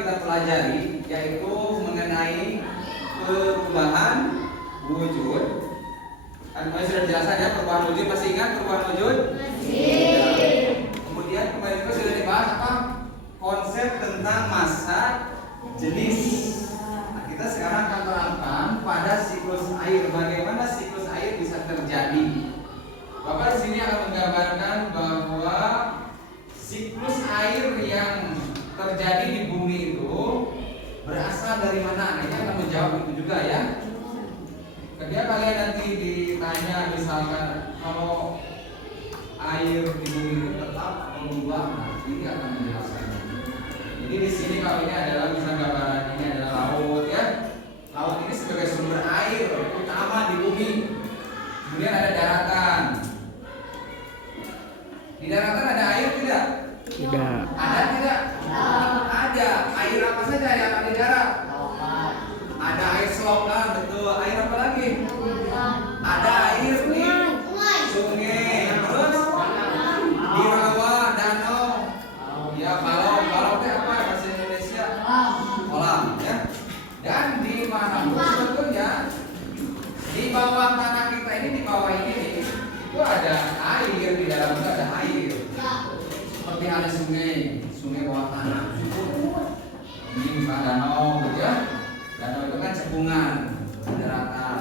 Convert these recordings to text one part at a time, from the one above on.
kita pelajari yaitu mengenai perubahan wujud. Kan sudah dijelasan ya perubahan wujud, masih ingat perubahan wujud? Masih. Kemudian kemarin juga sudah dibahas apa? Konsep tentang massa, jenis. Nah, kita sekarang akan terangkan pada siklus air, bagaimana siklus air bisa terjadi. Bapak di sini akan menggambarkan bahwa siklus air yang terjadi di bumi itu berasal dari mana? Nah, ini akan menjawab itu juga ya. Ketika kalian nanti ditanya misalkan kalau air di bumi tetap atau berubah, nah ini akan menjelaskan. Jadi di sini kalau ini adalah misalnya gambaran ini adalah laut ya. Laut ini sebagai sumber air utama di bumi. Kemudian ada daratan. Di daratan ada air tidak? Tidak. Ada tidak? Ada. Air apa saja yang ada di darat? Ada air selokan, betul. Air apa lagi? Ada air di sungai. Terus di rawa, danau. Ya, balong itu apa bahasa Indonesia? Kolam, ya. Dan di mana pun sebetulnya di bawah tanah kita ini, di bawah ini itu ada air, di dalam itu ada air. Seperti ada sungai bawah tanah. Ini misalnya danau, gitu ya. Danau itu kan cekungan, daratan.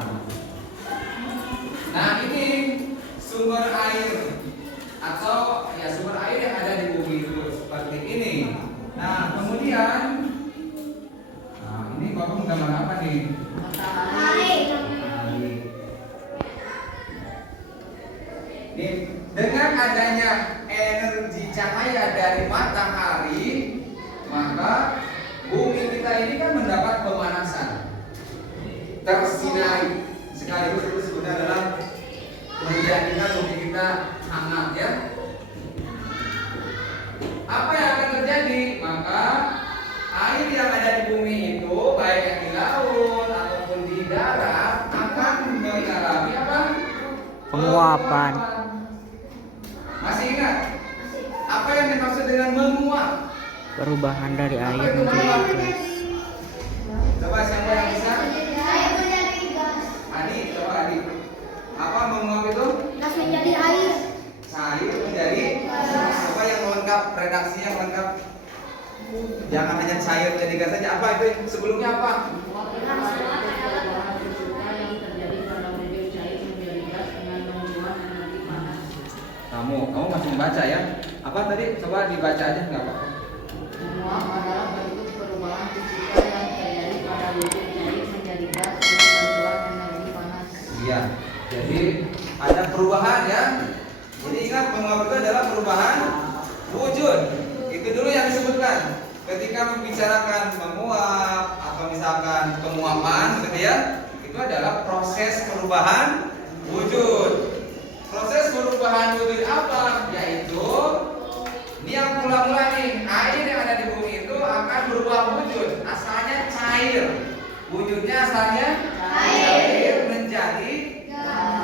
Nah ini sumber air atau ya sumber air yang ada di bumi itu seperti ini. Nah kemudian, nah ini bapak menggambar apa nih? Nih, dengan adanya energi cahaya dari matahari, maka bumi kita ini kan mendapat pemanasan, tersinari, sekaligus itu sebenarnya adalah menjadikan bumi kita hangat ya. Apa yang akan terjadi? Maka air yang ada di bumi itu, baik yang di laut ataupun di darat, akan mengalami apa? Penguapan. Masih ingat? Apa yang dimaksud dengan menguap? Perubahan dari air menjadi gas. Coba siapa yang bisa? Air menjadi gas. Adi, coba Adi. Apa menguap itu? Gas menjadi air. Cair menjadi gas. Apa yang lengkap, redaksinya yang lengkap? Jangan hanya cair menjadi gas saja. Apa itu? Sebelumnya apa? Kamu masih membaca ya? Apa tadi? Coba dibaca aja nggak apa-apa. Menguap adalah bentuk perubahan fisika yang terjadi pada wujud cair menjadi gas dengan bantuan energi panas. Iya. Jadi ada perubahan ya. Jadi ingat menguap itu adalah perubahan wujud. Itu dulu yang disebutkan. Ketika membicarakan menguap atau misalkan penguapan, gitu ya, itu adalah proses perubahan wujud. Proses perubahan wujud apa? Yaitu ini yang mula-mula nih, air yang ada di bumi itu akan berubah wujud. Asalnya cair. Wujudnya asalnya cair menjadi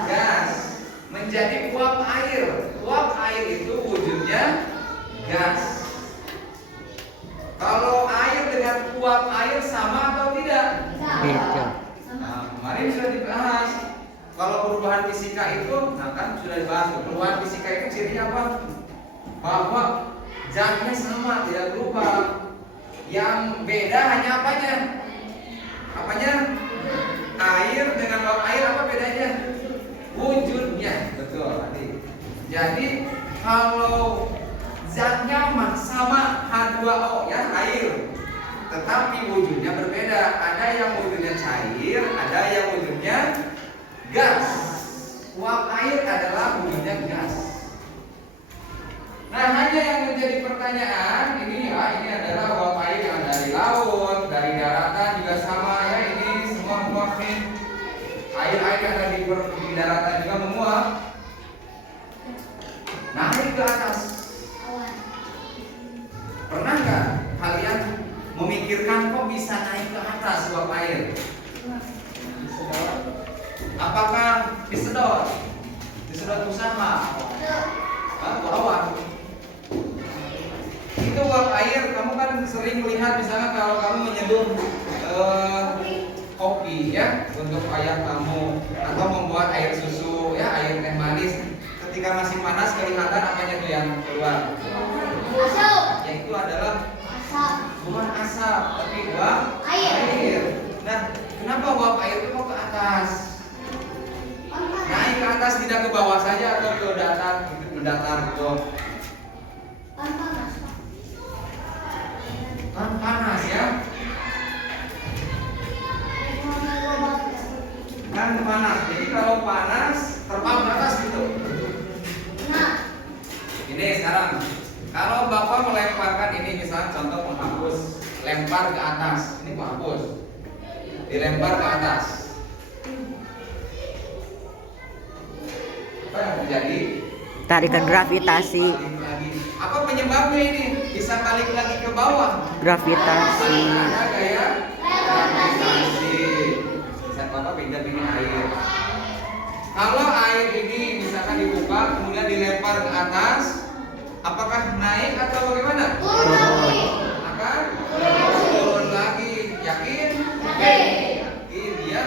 gas. Menjadi uap air. Uap air itu wujudnya gas. Kalau air dengan uap air sama atau tidak? Beda. Nah, kemarin sudah dibahas. Kalau perubahan fisika itu, nah kan sudah dibahas. Perubahan fisika itu cirinya apa? Bahwa zatnya sama, tidak berubah. Yang beda hanya apanya? Apanya? Air dengan uap air apa bedanya? Wujudnya, betul tadi. Jadi kalau zatnya sama H2O ya air, tetapi wujudnya berbeda. Ada yang wujudnya cair, ada yang wujudnya gas. Uap air adalah wujudnya gas. Nah, hanya yang menjadi pertanyaan ini ya, ini adalah uap air yang dari laut, dari daratan juga sama ya, ini semua menguap nih. Air-air yang ada di daratan juga menguap. Naik ke atas. Pernah nggak kalian memikirkan kok bisa naik ke atas uap air? Apakah disedot? Disedot usaha? Bawah. Itu uap air, kamu kan sering melihat misalnya kalau kamu menyeduh kopi ya untuk ayam kamu atau membuat air susu ya, air teh manis. Ketika masih panas kelihatan apanya tuh yang keluar? Asap. Yaitu adalah Asap. bukan asap, tapi uap Air. Nah, kenapa uap air itu kok ke atas? Naik ke atas, tidak ke bawah saja atau ke datar, mendatar gitu. Panas. Kan panas ya? Kan panas. Jadi kalau panas terbang ke atas gitu. Nah. Ini sekarang, kalau Bapak melemparkan ini, misalnya contoh menghapus, lempar ke atas. Ini menghapus, dilempar ke atas. Apa yang terjadi? Tarikan gravitasi. Balik lagi. Apa penyebabnya ini? Bisa balik lagi ke bawah. Gravitasi. Ada gaya gravitasi. Bisa Bapak pindah ini air. Kalau air ini misalkan dibuka kemudian dilempar ke atas, apakah naik atau bagaimana? Turun. Akan turun lagi. Yakin? Yakin ya.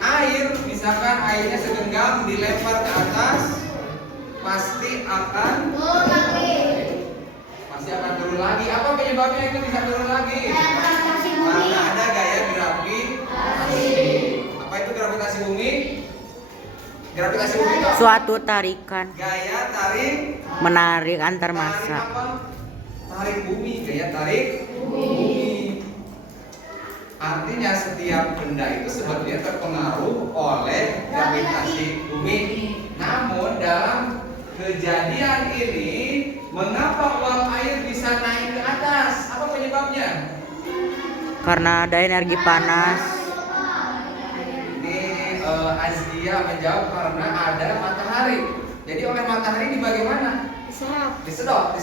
Air, misalkan airnya segenggam dilempar ke atas, pasti akan turun lagi. Apa penyebabnya itu bisa turun lagi? Karena ada gaya gravitasi. Apa itu gravitasi bumi? Gravitasi bumi itu Suatu tarikan gaya tarik menarik antar tarik massa. apa? Tarik bumi, gaya tarik bumi. Artinya setiap benda itu sebetulnya terpengaruh oleh gravitasi bumi. Namun dalam kejadian ini, mengapa uap air bisa naik ke atas? Apa penyebabnya? Karena ada energi panas. Ini Azdia menjawab karena ada matahari. Jadi oleh matahari ini bagaimana? Diserap.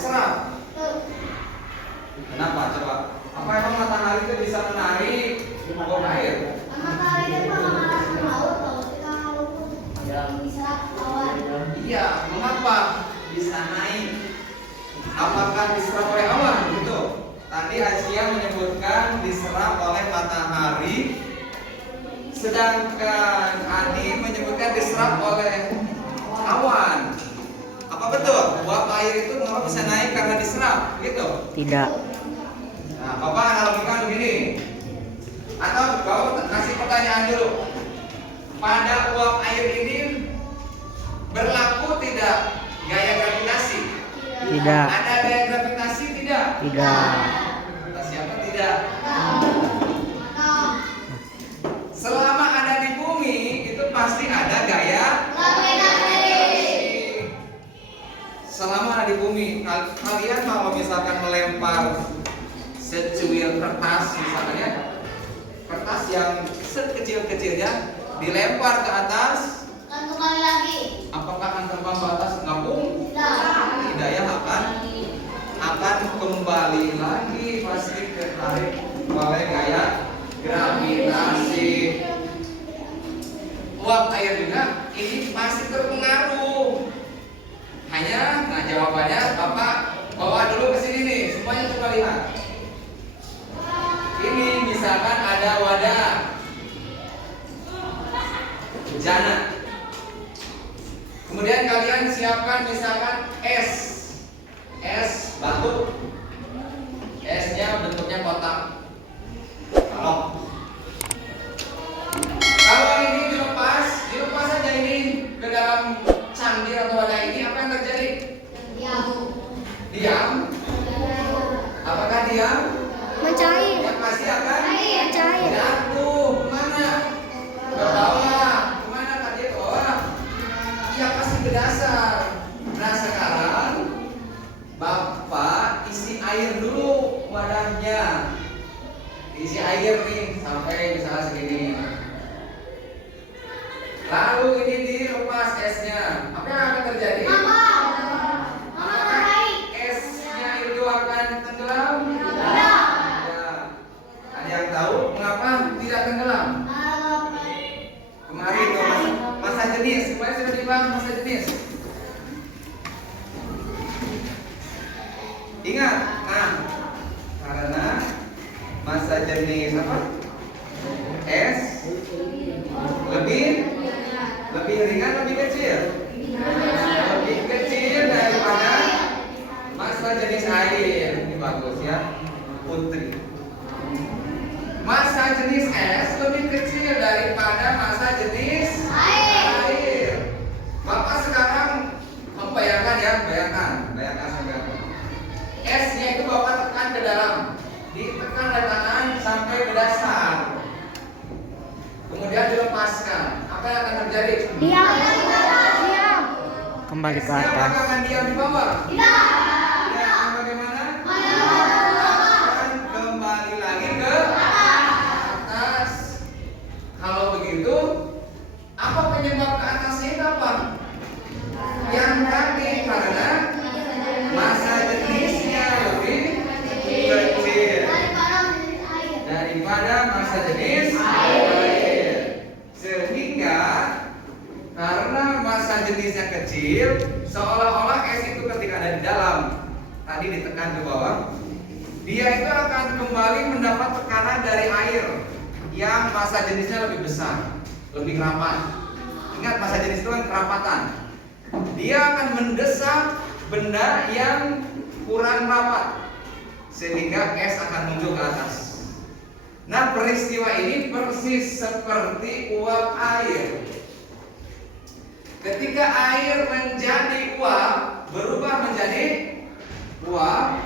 Kenapa coba? Apa emang matahari itu bisa menarik uap air? Iya, mengapa bisa naik? Apakah diserap oleh awan? Gitu. Tadi Asia menyebutkan diserap oleh matahari, sedangkan Adi menyebutkan diserap oleh awan. Apa betul? Uap air itu mengapa bisa naik karena diserap? Gitu. Tidak. Nah, Bapak analogikan begini. Atau Bapak kasih pertanyaan dulu. Pada uap air ini berlaku tidak gaya gravitasi? Tidak. Ada gaya gravitasi tidak? Tidak. Kata siapa tidak? Selama ada di bumi itu pasti ada gaya gravitasi. Selama ada di bumi, kalian kalau misalkan melempar secuil kertas misalnya, kertas yang sekecil-kecilnya dilempar ke atas, Kembali lagi. apakah akan terbang ke atas ngapung? Tidak. Tidak ya, akan kembali lagi, pasti tertarik oleh gaya gravitasi. Uap air juga ini masih terpengaruh. Nah jawabannya Bapak bawa dulu ke sini nih, semuanya coba lihat. Ini misalkan ada wadah bejana. Kemudian kalian siapkan misalkan es batu. Esnya bentuknya kotak. Kalau ini dilepas saja ini ke dalam cangkir atau wadah ini, apa yang terjadi? Diam. Apakah diam? Mencair. Yang pasti akan Mencair. jatuh. Kemana? Ke bawah. Kemana Kak dia ke bawah? Iya pasti ke dasar. Nah sekarang Bapak isi air dulu wadahnya. Isi air nih sampai misalnya segini. Lalu ini dilepas esnya. Apa yang akan terjadi? Esnya itu akan tenggelam? Tidak. Ada yang tahu mengapa tidak tenggelam? Kemarin tuh masa jenis, kemarin sudah dibahas masa jenis. massa jenis apa? Es lebih ringan, lebih kecil. Lebih kecil daripada massa jenis air. Ini bagus ya, Putri. Massa jenis es lebih kecil daripada massa jenis air. Bapak sekarang membayangkan ya, bayangkan sampai esnya itu Bapak tekan ke dalam, ditekan dari tangan sampai ke dasar, kemudian dilepaskan. Apa yang akan terjadi? Diam. Kembali ke Esnya atas. akan diam di bawah. Tidak. Ya, bagaimana? Akan kembali lagi ke atas. Kalau begitu, apa penyebab ke atasnya itu apa? Yang tadi, karena massa jenisnya lebih kecil daripada massa jenis air. Sehingga karena massa jenisnya kecil, seolah-olah es itu ketika ada di dalam, tadi ditekan ke bawah, dia itu akan kembali mendapat tekanan dari air yang massa jenisnya lebih besar, lebih rapat. Ingat, massa jenis itu kan kerapatan. Dia akan mendesak benda yang kurang rapat, sehingga es akan muncul ke atas. Nah, peristiwa ini persis seperti uap air. Ketika air menjadi uap, berubah menjadi uap.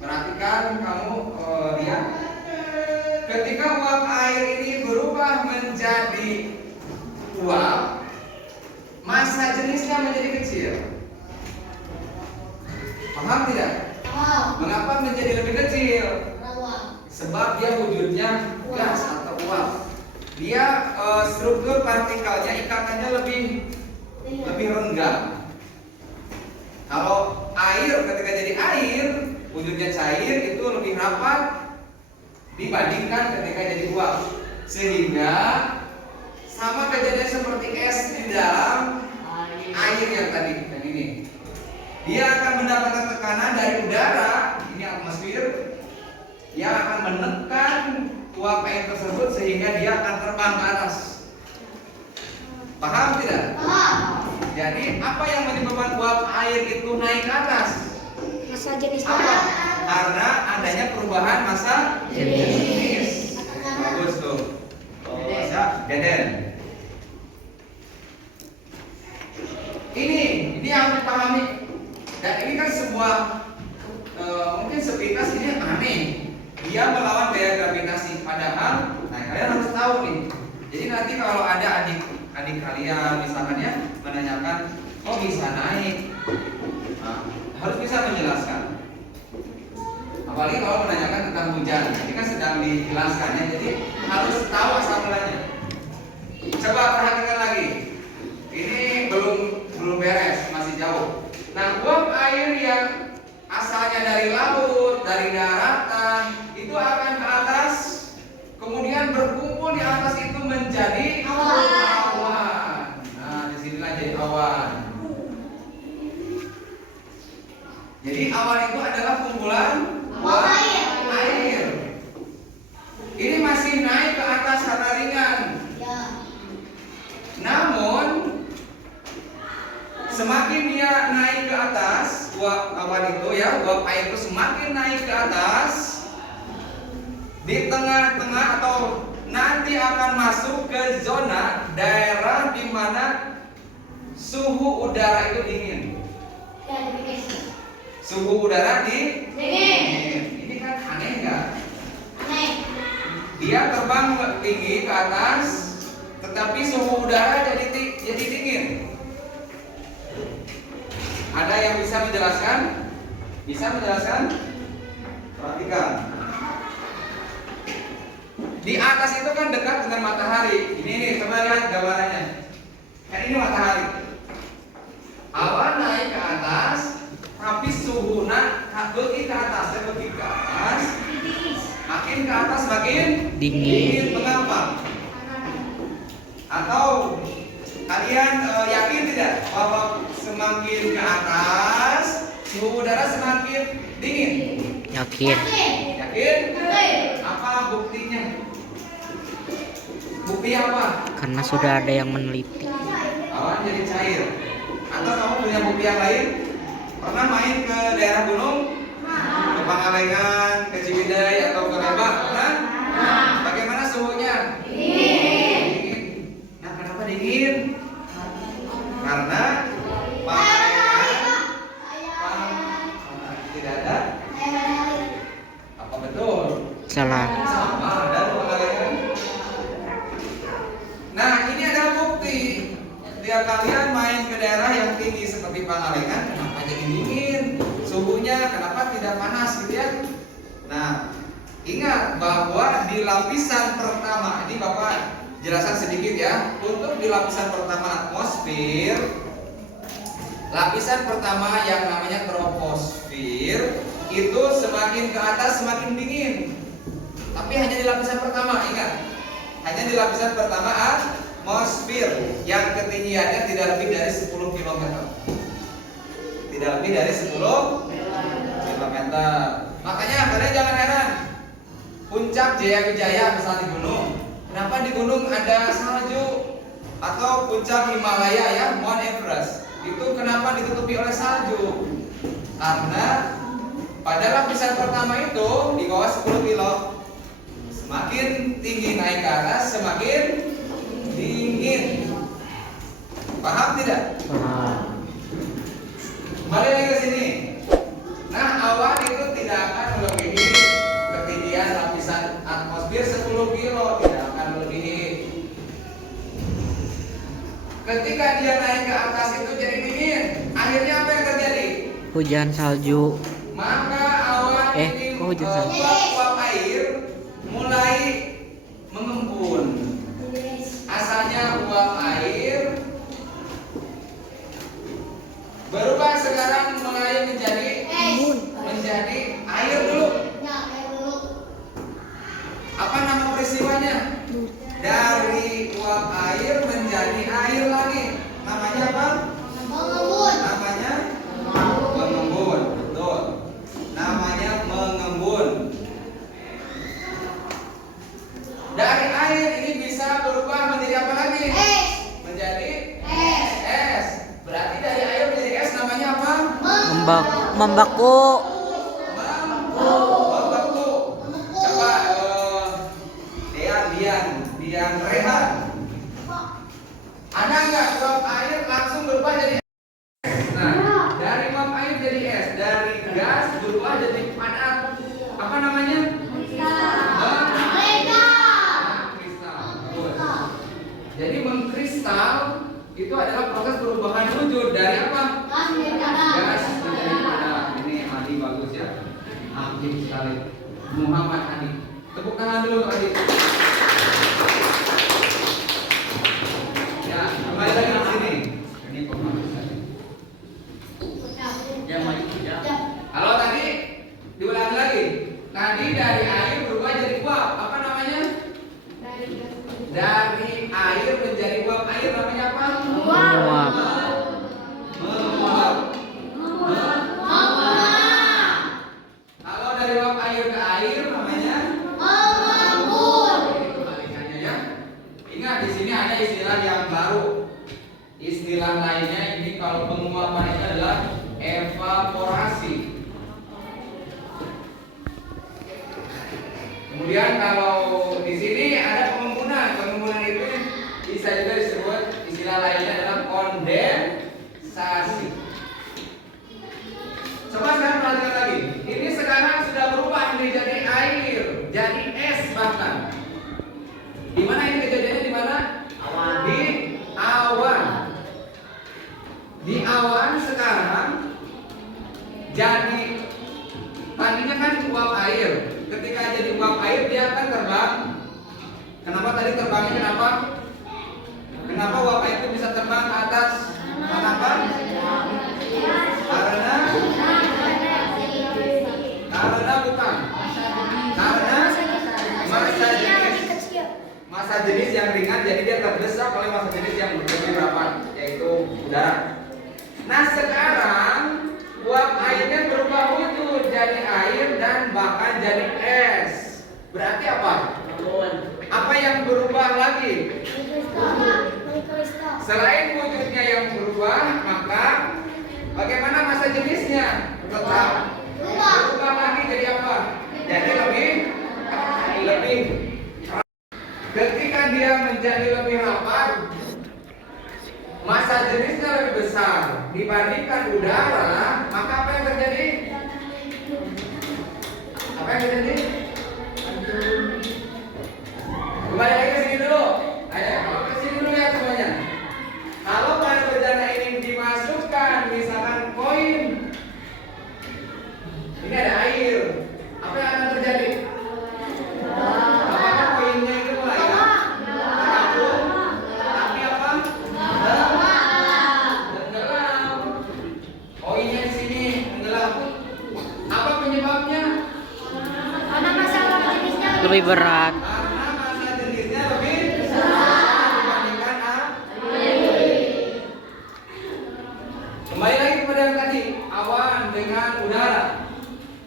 Perhatikan kamu, lihat. Ketika uap air ini berubah menjadi uap, massa jenisnya menjadi kecil. Paham tidak? Mengapa menjadi lebih kecil? Sebab dia wujudnya gas atau uap. Dia struktur partikelnya, ikatannya lebih renggang. Kalau air ketika jadi air, wujudnya cair, itu lebih rapat dibandingkan ketika jadi uap. Sehingga sama kejadian seperti es di dalam air yang tadi dan ini. Dia akan mendapatkan tekanan dari udara, ini atmosfer, yang akan menekan uap air tersebut sehingga dia akan terbang ke atas. Paham tidak? Jadi apa yang menyebabkan uap air itu naik ke atas? Massa jenis Apa? Karena adanya perubahan massa jenis. Bagus tuh. Massa Deden. Ini yang dipahami. Dan ini kan sebuah mungkin sepintas ini aneh. Dia melawan gaya gravitasi. Padahal, nah kalian harus tahu nih. Jadi nanti kalau ada adik kalian misalkan ya menanyakan, kok bisa naik? Nah, harus bisa menjelaskan. Apalagi kalau menanyakan tentang hujan, ini kan sedang dijelaskan ya. Jadi harus tahu asal mulanya. Coba perhatikan lagi. Ini belum beres, masih jauh. Nah, uap air yang asalnya dari laut, dari daratan, itu akan ke atas, kemudian berkumpul di atas itu menjadi awan. Nah, disinilah jadi awan. Jadi awan itu adalah kumpulan uap air. Ini masih naik ke atas karena ringan. Namun semakin dia naik ke atas, uap awan itu ya, uap air itu semakin naik ke atas, di tengah-tengah atau nanti akan masuk ke zona daerah di mana suhu udara itu dingin. Suhu udara dingin. Ini kan aneh nggak? Dia terbang tinggi ke atas, tetapi suhu udara jadi dingin. Ada yang bisa menjelaskan? Bisa menjelaskan? Perhatikan. Di atas itu kan dekat dengan matahari. Ini nih, coba lihat gambarannya. Kan ini matahari. Awan naik ke atas, tapi suhu begitu ke atas, begitu ke atas. Makin ke atas makin Dingin. Mengapa? Atau kalian yakin tidak bahwa semakin ke atas suhu udara semakin dingin? Yakin. Yakin? Apa buktinya? Bukti apa? Karena sudah ada yang meneliti. Awan jadi cair. Atau kamu punya bukti yang lain? Pernah main ke daerah gunung? Ke Pangalengan, ke Ciwidey, atau ke Lebak? Pernah? Bagaimana suhunya? Dingin. Nah, kenapa dingin? Karena Pangalengan tidak ada. Apa betul? Salah. Sama ada Pangalengan. Nah, ini adalah bukti. Setiap kalian main ke daerah yang tinggi seperti Pangalengan, kenapa jadi dingin? Suhunya kenapa tidak panas gitu ya? Nah, ingat bahwa di lapisan pertama, ini Bapak jelaskan sedikit ya. Untuk di lapisan pertama atmosfer, lapisan pertama yang namanya troposfer itu semakin ke atas semakin dingin. Tapi hanya di lapisan pertama, ingat. Hanya di lapisan pertama atmosfer yang ketinggiannya tidak lebih dari 10 km. Tidak lebih dari 10 km. Makanya kalian jangan heran. Puncak Jaya Wijaya misalnya di gunung. Kenapa di gunung ada salju? Atau puncak Himalaya ya, Mount Everest. Itu kenapa ditutupi oleh salju? Karena pada lapisan pertama itu di bawah 10 kilo. Semakin tinggi naik ke atas, semakin dingin. Paham tidak? Paham. Kembali lagi ke sini. Nah, awan itu tidak akan melebihi ketinggian lapisan atmosfer 10 kilo, tidak akan melebihi. Ketika dia naik ke atas itu jadi dingin. Akhirnya apa yang terjadi? Hujan salju. Maka awan ini kok hujan salju? uap air mulai mengembun. Asalnya uap air berubah sekarang mulai menjadi air dulu. Apa nama peristiwanya? Dari uap air menjadi air lagi. Namanya apa? Namanya mengembun. Betul. Namanya mengembun. Dari air ini bisa berubah menjadi apa lagi? Menjadi es. Berarti dari air menjadi es namanya apa? Membaku. Membeku. Coba Dian Rehan. Ada nggak uap air langsung berubah jadi es? Nah, dari uap air jadi es, dari gas berubah jadi padat. Apa namanya? Kristal. Betul. Jadi mengkristal itu adalah proses perubahan wujud dari apa? Gas menjadi padat. Ini Adi bagus ya. Aktif sekali. Muhammad Adi. Tepuk tangan dulu untuk Adi. Ya, kembali lagi ke sini. Ini pemanasan. Ya, maju ya. Kalau tadi diulangi lagi. Tadi dari air berubah jadi uap. Apa namanya? Dari air menjadi uap air namanya apa? Menguap. Menguap. Kalau dari uap air ke air namanya ini kebalikannya ya. Ingat di sini ada istilah yang baru. Istilah lainnya ini kalau penguapan itu adalah evaporasi. Kemudian kalau di sini ada pengembunan. Pengembunan itu bisa juga disebut istilah lainnya adalah kondensasi. Coba sekarang perhatikan lagi. Ini sekarang sudah berubah menjadi air, jadi es bahkan. Di mana ini kejadiannya di mana? Di awan. Di awan sekarang jadi tadinya kan uap air. Ketika jadi uap air dia akan terbang. Kenapa tadi terbangnya kenapa? Kenapa uap air itu bisa terbang ke atas? Kenapa? Karena bukan. Karena massa jenis yang ringan, jadi dia terdesak oleh massa jenis yang lebih rapat, yaitu udara. Nah sekarang uap airnya berubah wujud jadi air dan bahkan jadi es. Berarti apa? Apa yang berubah lagi? Mengkristal. Selain wujudnya yang berubah, maka bagaimana masa jenisnya? Tetap berubah lagi jadi apa? Jadi lebih. Ketika dia menjadi lebih rapat, masa jenisnya lebih besar dibandingkan udara, maka apa yang terjadi? Apa yang terjadi? Kembali lagi ke sini dulu. Ayo, ke sini dulu ya semuanya. Kalau pada bejana ini dimasukkan misalkan koin, ini ada air, apa yang akan terjadi? Apakah koinnya itu mulai mengapung? Tapi apa? Tenggelam. Koinnya di sini tenggelam. Apa penyebabnya? Karena masalah jenisnya Lebih berat. Karena masa jenisnya lebih besar dibandingkan air. Kembali lagi kepada yang tadi, awan dengan udara.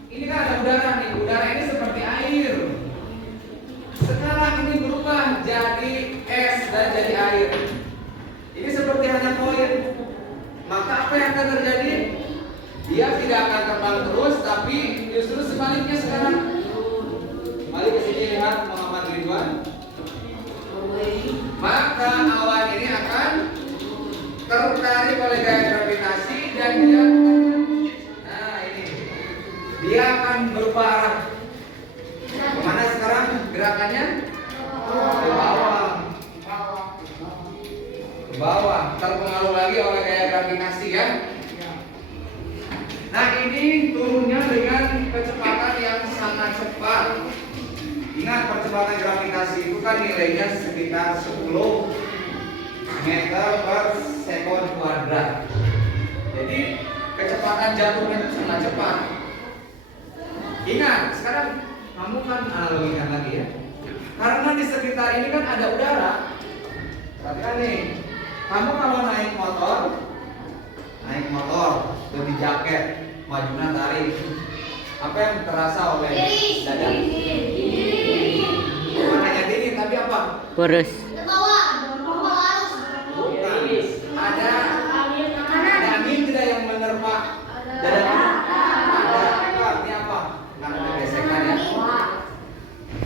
Ini kan ada udara nih, udara ini seperti air. Sekarang ini berubah jadi es dan jadi air. Ini seperti hanya koin. Maka apa yang akan terjadi? Dia tidak akan terbang terus, tapi justru sebaliknya sekarang. Kembali ke sini lihat Muhammad Ridwan. Maka awan ini akan tertarik oleh gaya gravitasi dan dia dia akan berubah arah. Kemana sekarang gerakannya? Ke bawah. Ke bawah. Terpengaruh lagi oleh gaya gravitasi ya. Nah ini turunnya dengan kecepatan yang sangat cepat. Ingat percepatan gravitasi itu kan nilainya sekitar 10 meter per sekon kuadrat. Jadi kecepatan jatuhnya itu sangat cepat. Ingat, sekarang kamu kan analogikan lagi ya. Karena di sekitar ini kan ada udara. Perhatikan nih, kamu kalau naik motor, lebih jaket, majunya tarik. Apa yang terasa oleh dada? Bukan hanya dingin, tapi apa? Peres. ke bawah arus. Bukan. Ada angin tidak yang menerpa dada kamu? Ada. Itu artinya apa? Karena ada gesekan ya.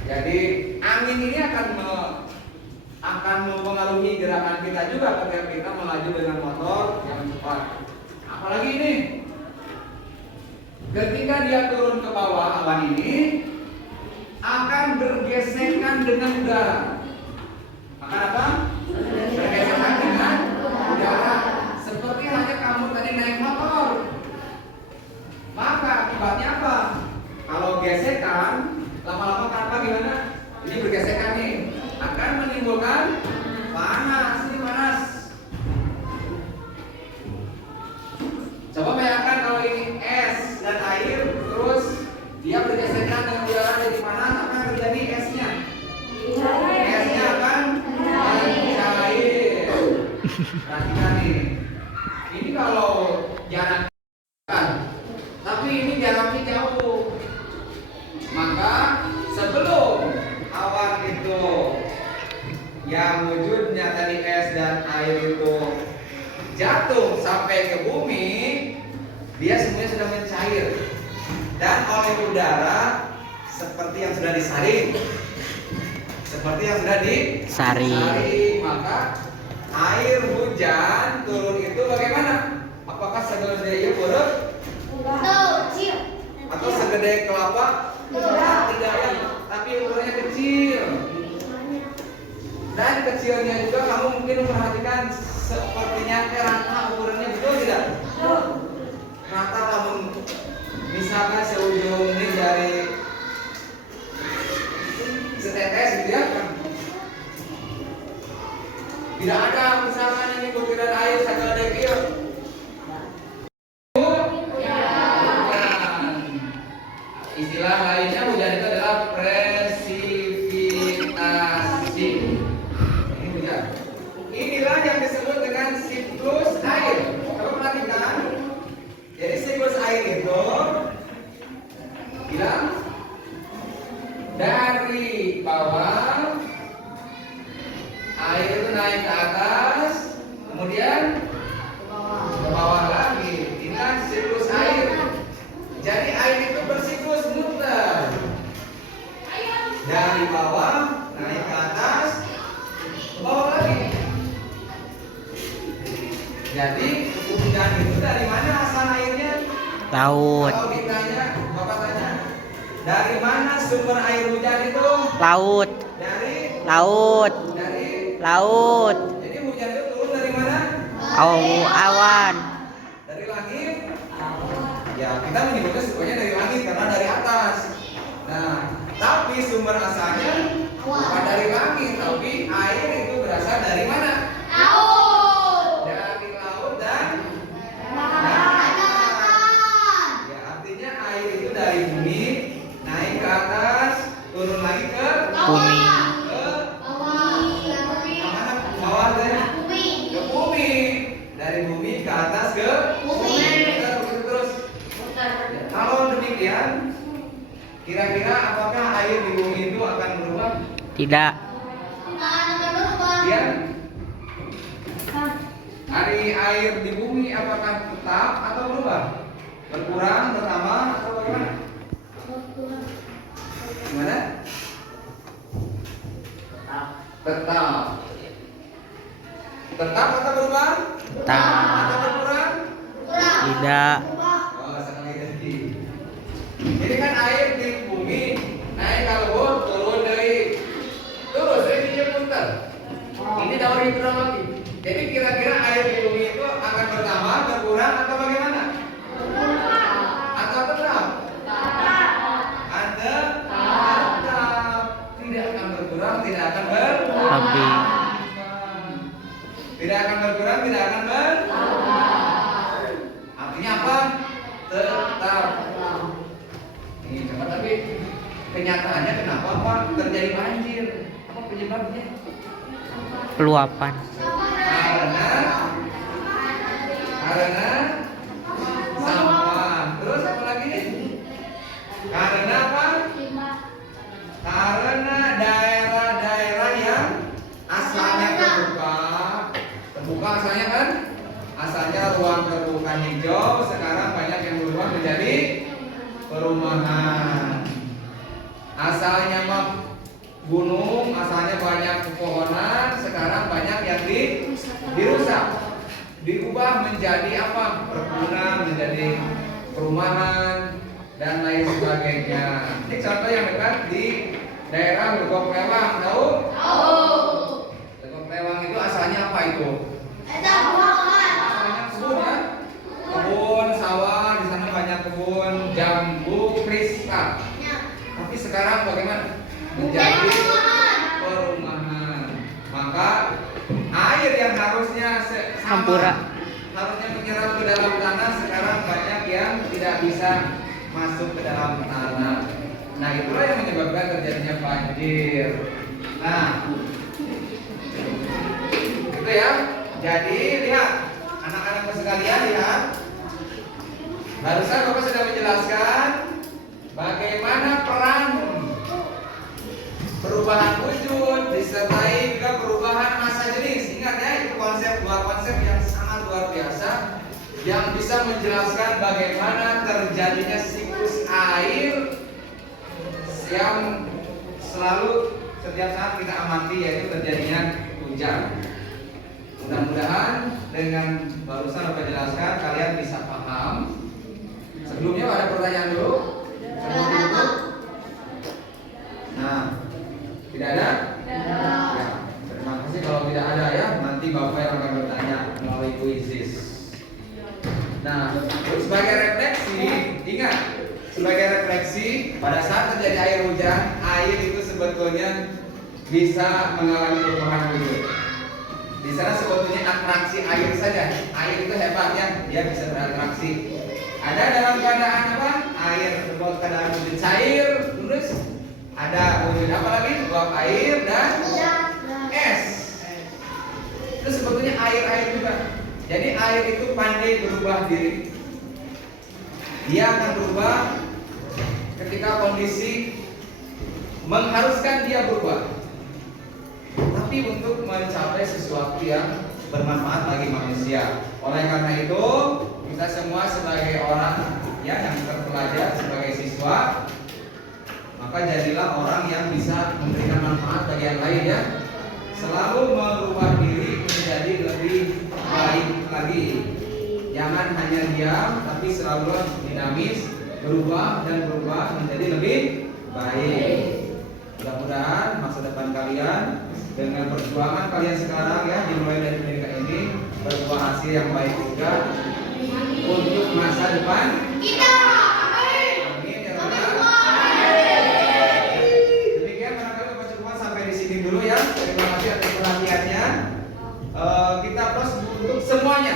Jadi angin ini akan mempengaruhi gerakan kita juga ketika kita melaju dengan motor yang cepat. Apalagi ini, ketika dia turun ke bawah, awan ini akan bergesekan dengan udara. Akan apa? Bergesekan dengan udara. Seperti halnya kamu tadi naik motor. Maka akibatnya apa? Kalau gesekan, lama-lama kenapa gimana? Ini bergesekan nih, akan menimbulkan panas. Ini panas. Coba bayangkan kalau ini es dan air, terus dia bergesekan dengan udara jadi panas, apa yang terjadi esnya? Esnya akan mencair. Perhatikan nih, ini kalau jarak tapi ini jaraknya jauh. Maka sebelum awan itu yang wujudnya tadi es dan air itu jatuh sampai ke bumi, dia semuanya sudah mencair dan oleh udara seperti yang sudah disaring, Saring. maka air hujan turun itu bagaimana? Apakah segede urut atau segede kelapa? Tidak ya, tapi ukurannya kecil. Dan kecilnya juga kamu mungkin memperhatikan sepertinya rata ukurannya, betul tidak? Rata, namun misalkan seujung ini dari setetes gitu ya kan? Tidak ada misalkan ini butiran air segede kecil. Istilah lainnya hujan itu adalah presipitasi. Ini hujan. Inilah yang disebut dengan siklus air. Coba perhatikan. Jadi siklus air itu bilang Dari bawah air itu naik ke atas, kemudian ke bawah lagi. Inilah siklus air. Jadi air itu bersiklus muter. Dari bawah naik ke atas, ke bawah lagi. Jadi hujan itu dari mana asal airnya? Laut. Kalau ditanya, Bapak tanya, dari mana sumber air hujan itu? Laut. Dari Laut. Laut. Jadi hujan itu turun dari mana? Awan. Dari langit. Ya, kita menyebutnya sumbernya dari langit karena dari atas. Nah, tapi sumber asalnya bukan dari langit, tapi air itu berasal dari mana? Dari laut dan ya, artinya air itu dari bumi naik ke atas, turun lagi ke Bumi. mana? Bawah dari ke bumi. Dari bumi ke atas ke bumi. Terus. Kalau demikian, kira-kira apakah air di bumi itu akan berubah? Tidak. Ya. Air di bumi apakah tetap atau berubah? Berkurang, bertambah atau bagaimana? Gimana? Tetap. Tetap atau berubah? Tetap. Atau berkurang? Tidak. Oh, sekali lagi. Jadi kan air di bumi naik ke luhur, turun dari terus ini muter. Ini daur hidrologi. Jadi kira-kira air di bumi itu akan bertambah, berkurang atau bagaimana? Atau tetap? Tetap. Tidak akan berkurang, tidak akan Habis. Tidak akan berkurang, tidak akan Artinya apa? Tetap. Ini coba tapi kenyataannya kenapa Pak terjadi banjir? Apa penyebabnya? Peluapan. Karena sampah. Terus apa lagi? Karena apa? Karena daerah-daerah yang asalnya terbuka asalnya kan? Asalnya ruang terbuka hijau, sekarang banyak yang berubah menjadi perumahan. Asalnya mah gunung, asalnya banyak pepohonan, sekarang banyak yang dirusak, diubah menjadi apa? Perkebunan, menjadi perumahan dan lain sebagainya. Ini contoh yang dekat di daerah Legok Lewang, tahu? Legok Lewang itu asalnya apa itu? Asalnya kebun ya, kebun sawah, di sana banyak kebun jambu kristal. Tapi sekarang bagaimana? Menjadi perumahan. Maka air yang harusnya Hampura. harusnya menyerap ke dalam tanah, sekarang banyak yang tidak bisa masuk ke dalam tanah. Nah, itulah yang menyebabkan terjadinya banjir. Nah, itu ya. Jadi lihat, anak-anak sekalian, lihat. Barusan Bapak sudah menjelaskan bagaimana peran perubahan wujud disertai juga perubahan massa jenis. Ingat ya, itu dua konsep yang sangat luar biasa yang bisa menjelaskan bagaimana terjadinya siklus air yang selalu setiap saat kita amati, yaitu terjadinya hujan. Mudah-mudahan dengan barusan Bapak jelaskan kalian bisa paham. Sebelumnya ada pertanyaan dulu? Sebelum ditutup? Nah, tidak ada? Ya, terima kasih. Kalau tidak ada ya, nanti Bapak yang akan bertanya melalui kuisis. Nah, sebagai refleksi, ingat, sebagai refleksi pada saat terjadi air hujan, air itu sebetulnya bisa mengalami perubahan wujud. Di sana sebetulnya atraksi air saja. Air itu hebat ya, dia bisa beratraksi. Ada dalam keadaan apa? Air dalam keadaan wujud cair, terus ada wujud apa lagi? Uap air dan es. Itu sebetulnya air juga. Jadi air itu pandai berubah diri. Dia akan berubah ketika kondisi mengharuskan dia berubah, tapi untuk mencapai sesuatu yang bermanfaat bagi manusia. Oleh karena itu, kita semua sebagai orang ya yang terpelajar, sebagai siswa, maka jadilah orang yang bisa memberikan manfaat bagi yang lain ya. Selalu merubah diri menjadi lebih baik lagi. Jangan hanya diam, tapi selalu dinamis, berubah dan berubah menjadi lebih baik. Mudah-mudahan masa depan kalian dengan perjuangan kalian sekarang ya, dimulai dari pendidikan ini, berbuah hasil yang baik juga untuk masa depan Kita. Amin ya Rabbal. Demikian barangkali Bapak Cukup sampai di sini dulu ya. Terima kasih atas perhatiannya. Kita plus untuk semuanya.